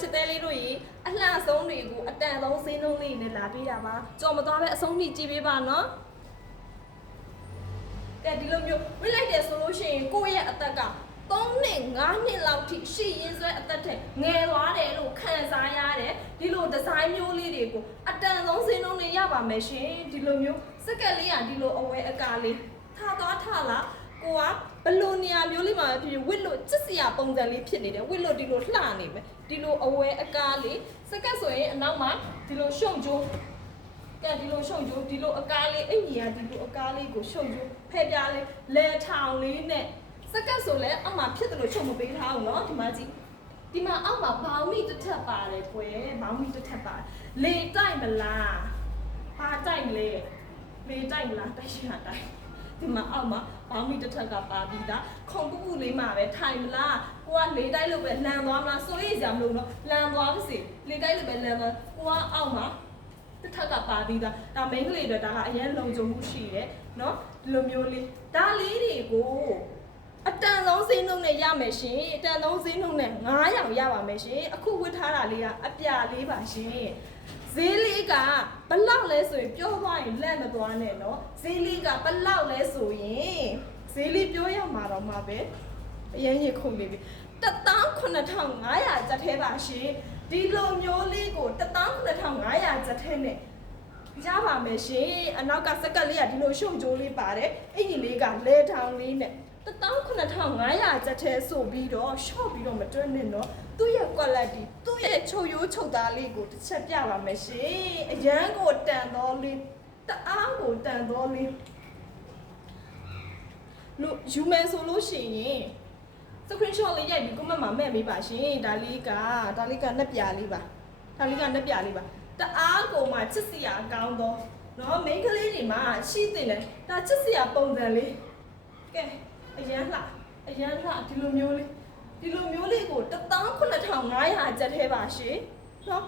ချစ်သေးလေးတို့ရေအလှဆုံးတွေကိုအတန်ဆုံးစင်းလုံးလေးနဲ့လာပေးတာပါကြော်မသွားပဲအဆုံးထိကြည့်ပေးပါနော်ကဲဒီလိုမျိုးဝိလိုက်တယ်ဆိုလို့ရှိရင်ကိုယ့်ရဲ့အသက်က3နှစ်5နှစ်လောက်ထိရှိရင်းစွဲအသက်ထက်ငယ်သွားတယ်လို့ခံစားရတယ်ဒီလိုဒီဇိုင်းမျိုးလေးတွေကိုအတန်ဆုံးစင်းလုံးလေးရပါမယ်ရှင်ဒီလိုမျိုးစက်ကလေးကဒီလိုအဝဲအကာလေးထားသွားထားလာကိုကဘလို့နေရာမျိုးလေးမှာဖြစ်ဝစ်လို့ချစ်စရာပုံစံလေးဖြစ်နေတယ်ဝစ်လို့ဒီလိုလှနေမယ်ဒီလိုအဝဲအကာလေးစက်ကဆိုရင်အနောက်မှာဒီလိုရှုံကျိုးကဲဒီလိုရှုံကျိုးဒီလိုအကားလေးအင်ကြီးကဒီလိုအကားလေးကိုရှုံကျိုးဖဲပြားလေးလဲထောင်လေးနဲ့စက်ကဆိုလဲအောက်မှာဖြစ်တယ်လို့ချုပ်မပေးထားဘူးเนาะဒီမှာကြည့်ဒီမှာအောက်မှာဘောင်းမိတစ်ထပ်ပါတယ်ကွယ်ဘောင်းမိတစ်ထပ်ပါတယ်လေတိုက်မလားဟာတိုက်မလဲလေတိုက်မလားတိုက်ရှိတာတိုက်ဒီမှာအောက်မှာဘောင်းမိတစ်ထပ်ကပါပြီးသားခုံပူပူလေးမှာပဲထိုင်မလားကိုကလေတိုက်လို့ပဲလန်သွားမလားစိုးရိမ်စရာမလိုတော့လန်သွားပါစေလေတိုက်လို့ပဲလန်သွားကိုကအောက်မှာတစ်ထပ်ကပါပြီးသားဒါမိန်းကလေးတွေဒါကအရင်လုံခြုံမှုရှိတယ်เนาะဒီလိုမျိုးလေးဒါလေးတွေကိုအတန်ဆုံးစင်းနှုံနဲ့ရမယ်ရှင်အတန်ဆုံးစင်းနှုံနဲ့900ရပါမယ်ရှင်အခုဝတ်ထားတာလေးကအပြာလေးပါရှင်ဈေးလေးကဘလောက်လဲဆိုရင်ပြောသွားရင်လက်မသွားနဲ့เนาะဈေးလေးကဘလောက်လဲဆိုရင်ဈေးလေးပြောရမှာတော့မှာပဲအရင်ရခုန်လေး18500ကျပ်ထဲပါရှင်ဒီလိုမျိုးလေးကို18500ကျပ်ထဲနဲ့ရပါမယ်ရှင်အနောက်ကစက်ကလေးကဒီလိုရှုံကြိုးလေးပါတယ်အင်ကြီးလေးကလဲထောင်လေးနဲ့18500ကျပ်ထဲဆိုပြီးတော့ short ပြီးတော့မတွဲနဲ့တော့သူ့ရဲ့ quality သူ့ရဲ့ချုပ်ရိုးချုပ်သားလေးကိုတစ်ချက်ပြပါမယ်ရှင်အရန်ကိုတန်တော်လေးတအားကိုတန်တော်လေးလို့ယူမယ်ဆိုလို့ရှိရင် screenshot လေးရိုက်ပြီး comment မှာမဲ့ပေးပါရှင်ဒါလေးကနှက်ပြလေးပါဒါလေးကနှက်ပြလေးပါတအားကိုမှချစ်စရာကောင်းတော့เนาะ main ကလေးတွေမှာရှိတင်တယ်ဒါချစ်စရာပုံစံလေးကဲအရန်လှဒီလိုမျိုးလေးကို18500ကျပ်ထဲပါရှင်เนาะ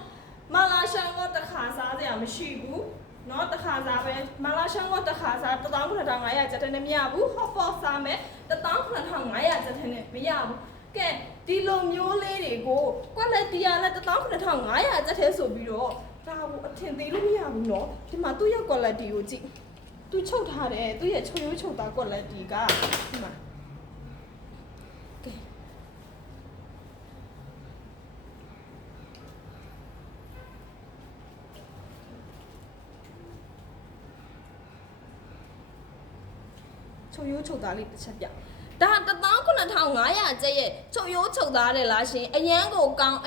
မလာရှန်ကတခါစားစရာမရှိဘူးเนาะတခါစားပဲမလာရှန်ကတခါစား18500ကျပ်ထဲနဲ့မရဘူး hot pot စားမယ်18500ကျပ်ထဲနဲ့မရဘူးကဲဒီလိုမျိုးလေးတွေကို quality ကလည်း18500ကျပ်ထဲဆိုပြီးတော့ဒါကိုအထင်သေးလို့မရဘူးเนาะဒီမှာသူ့ရဲ့ quality ကိုကြည့်သူချုပ်ထားတယ်သူ့ရဲ့ချုပ်ရိုးချုပ်သား quality ကဒီမှာချုပ်ရိုးချုပ်သားလေးတစ်ချက်ပြဒါ18500ကျပ်ရဲ့ချုပ်ရိုးချုပ်သားတယ်လားရှင်အရန်ကိုကောင်း